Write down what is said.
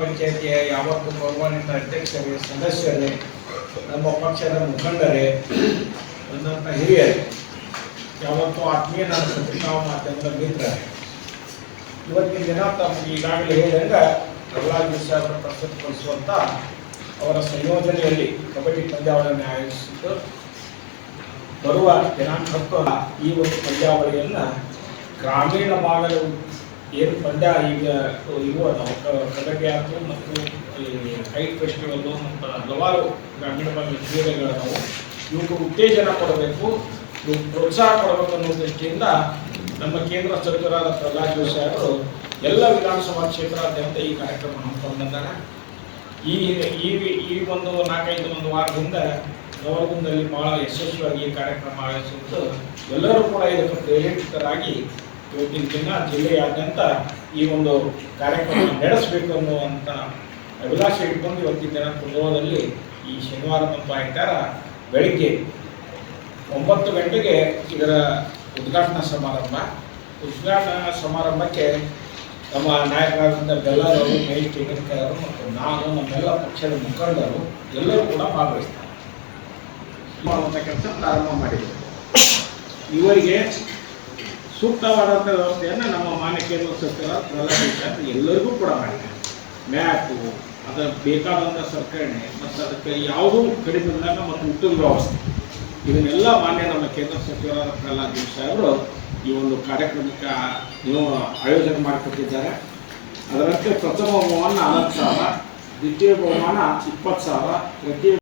ಪಂಚಾಯತಿಯ ಯಾವತ್ತು ಗೌರವಾನ್ವಿತ ಅಧ್ಯಕ್ಷರೇ, ಸದಸ್ಯರೇ, ನಮ್ಮ ಪಕ್ಷದ ಮುಖಂಡರೇ, ನನ್ನಂಥ ಹಿರಿಯರೇ, ಯಾವತ್ತೂ ಆತ್ಮೀಯ ನನ್ನ ಪತ್ರಿಕಾ ಮಾಧ್ಯಮದ ಮಿತ್ರರೇ, ಇವತ್ತಿನ ದಿನ ತಮಗೆ ಈಗಾಗಲೇ ಹೇಳಿದಂಗೆ ಪ್ರಹ್ಲಾದ್ ಸಾಹೇಬರ ಪ್ರಸ್ತುತಪಡಿಸುವಂಥ ಅವರ ಸಂಯೋಜನೆಯಲ್ಲಿ ಕಬಡ್ಡಿ ಪಂದ್ಯಾವಳಿಯನ್ನು ಆಯೋಜಿಸಿದ್ದು, ಬರುವ ದಿನಾಂಕ 10 ಈ ಒಂದು ಪಂದ್ಯಾವಳಿಯನ್ನು ಗ್ರಾಮೀಣ ಭಾಗದ ಏನು ಪಂದ್ಯ ಈಗ ಇವು ಕಬಡ್ಡಿ ಆಯಿತು ಮತ್ತು ಕೈಟ್ ಫೆಸ್ಟಿವಲ್ಲು ಮತ್ತು ಹಲವಾರು ಗ್ರಾಮೀಣ ಭಾಗದ ಕ್ರೀಡೆಗಳನ್ನು ಇವಕ್ಕೆ ಉತ್ತೇಜನ ಕೊಡಬೇಕು, ಪ್ರೋತ್ಸಾಹ ಕೊಡಬೇಕು ಅನ್ನೋ ದೃಷ್ಟಿಯಿಂದ ನಮ್ಮ ಕೇಂದ್ರ ಸಚಿವರಾದ ಪ್ರಹ್ಲಾದ್ ಜೋಶಿ ಅವರು ಎಲ್ಲ ವಿಧಾನಸಭಾ ಕ್ಷೇತ್ರಾದ್ಯಂತ ಈ ಕಾರ್ಯಕ್ರಮ ಹಮ್ಮಿಕೊಂಡಿದ್ದಾರೆ. ಈ ಒಂದು 4-5 ವಾರದಿಂದ ನವಲಗುಂದದಲ್ಲಿ ಬಹಳ ಯಶಸ್ವಿಯಾಗಿ ಈ ಕಾರ್ಯಕ್ರಮ ಆಯೋಜಿಸಿದ್ದು, ಎಲ್ಲರೂ ಕೂಡ ಇದಕ್ಕೆ ಪ್ರೇರೇಪಿತರಾಗಿ ಇವತ್ತಿನ ದಿನ ಜಿಲ್ಲೆಯಾದ್ಯಂತ ಈ ಒಂದು ಕಾರ್ಯಕ್ರಮ ನಡೆಸಬೇಕು ಅನ್ನುವಂಥ ಅಭಿಲಾಷೆ ಇಟ್ಕೊಂಡು ಇವತ್ತಿನ ದಿನ ಕುಂದಗೋಳದಲ್ಲಿ ಈ ಶನಿವಾರ ಮತ್ತು ಆಯ್ತಾರ ಬೆಳಿಗ್ಗೆ 9 ಗಂಟೆಗೆ ಇದರ ಉದ್ಘಾಟನಾ ಸಮಾರಂಭಕ್ಕೆ ನಮ್ಮ ನಾಯಕರಾದಂಥ ಬೆಲ್ಲರವರು, ಮಹೇಶ್ ಟೀಕರ್ಕರ್ ಮತ್ತು ನಾನು, ನಮ್ಮೆಲ್ಲ ಪಕ್ಷದ ಮುಖಂಡರು ಎಲ್ಲರೂ ಕೂಡ ಭಾಗವಹಿಸ್ತಾರೆ ಮಾಡುವಂಥ ಕೆಲಸ ಪ್ರಾರಂಭ ಮಾಡಿದರು. ಇವರಿಗೆ ಸೂಕ್ತವಾದಂಥ ವ್ಯವಸ್ಥೆಯನ್ನು ನಮ್ಮ ಮಾನ್ಯ ಕೇಂದ್ರ ಸರ್ಕಾರ ಎಲ್ಲರಿಗೂ ಕೂಡ ಮಾಡಿದ್ದಾರೆ. ಮ್ಯಾಪು, ಅದರ ಬೇಕಾದಂಥ ಸರ್ಕರಣೆ ಮತ್ತು ಅದಕ್ಕೆ ಯಾವುದೂ ಕಡಿಮೆ ಇದ್ದಾಗ ಮತ್ತು ಉತ್ತಮ ವ್ಯವಸ್ಥೆ, ಇದನ್ನೆಲ್ಲ ಮಾನ್ಯ ನಮ್ಮ ಕೇಂದ್ರ ಸಚಿವರಾದ ಪ್ರಹ್ಲಾದ್ ಜೋಶಿ ಅವರು ಈ ಒಂದು ಕಾರ್ಯಕ್ರಮಕ್ಕೆ ಆಯೋಜನೆ ಮಾಡಿಕೊಟ್ಟಿದ್ದಾರೆ. ಅದರಂತೆ ಪ್ರಥಮ ಬಹುಮಾನ 40,000, ದ್ವಿತೀಯ ಬಹುಮಾನ 20,000, ತೃತೀಯ